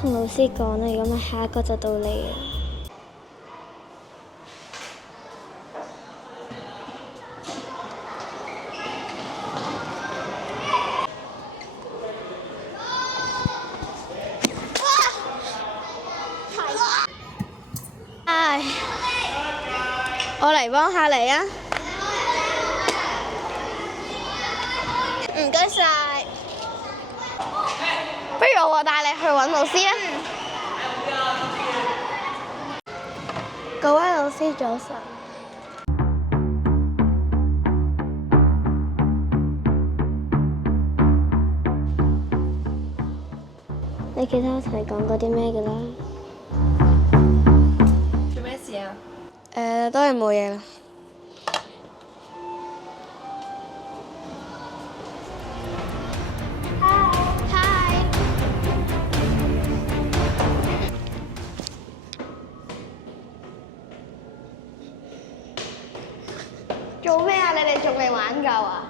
同老師講啦，如果咪下一個就到你啦。唉，我嚟幫下你啊！唔該晒。不如我帶你去揾老師啊！各位老師早晨。你記得我同你講過啲咩㗎啦？做咩事啊？都係冇嘢啦。Hi。做咩啊？你哋仲未玩夠啊？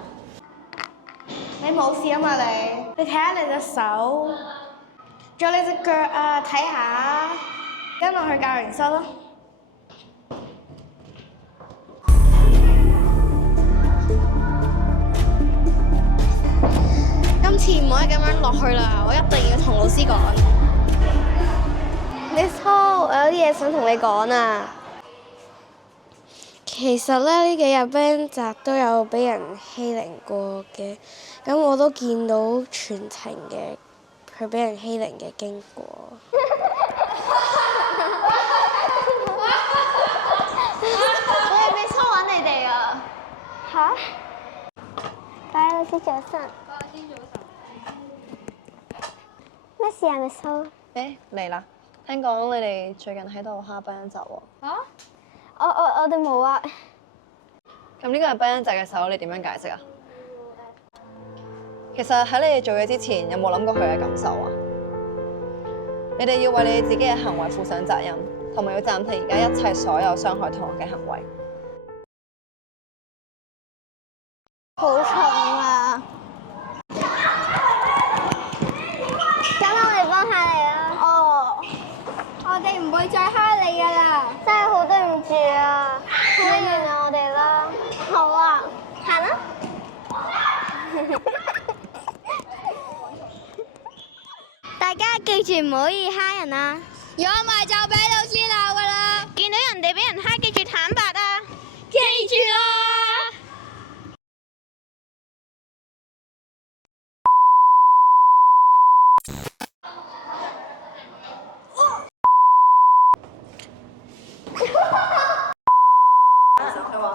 你冇事啊嘛你？你睇下你隻手，仲有你隻腳啊，睇下。跟我去教員室咯。今次唔可以咁樣落去啦，我一定要同老師講。Miss Ho，我有啲嘢想同你講啊。其實咧，呢幾日班集都有俾人欺凌過嘅，咁我都見到全程嘅佢俾人欺凌嘅經過。我係 Miss Ho 揾你哋啊！嚇？拜老師早晨。咩事啊 ，Miss Ho？嚟啦！聽講你哋最近喺度蝦班集喎。我哋冇啊。咁呢個係班集嘅時候，你點樣解釋啊？其實喺你哋做嘢之前，有冇諗過佢嘅感受啊？你哋要為你哋自己嘅行為負上責任，同埋要暫停而家一切所有傷害同學嘅行為。好重啊！咁我哋幫下你啦。哦，我哋唔會再蝦你噶啦。真係好對唔住啊！你原諒我哋啦。好啊，行啦。大家記住唔可以蝦人啊！如果唔係就俾老師鬧噶啦。見到人哋俾人蝦，記住坦白啊！記住啦！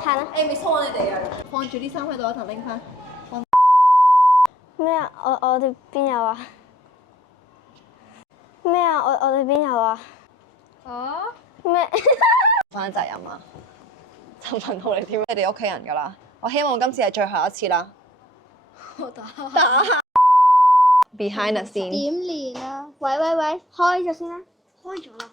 係啦。Miss Ho 你哋啊，放住啲衫喺度，一陣拎翻。咩啊？我哋邊有啊？咩啊？我哋邊有啊？啊？咩？翻責任啊！就問到你點？你哋屋企人㗎啦。我希望今次係最後一次啦。我打。Behind the scene。點練啊？喂，開咗先啦。開咗啦。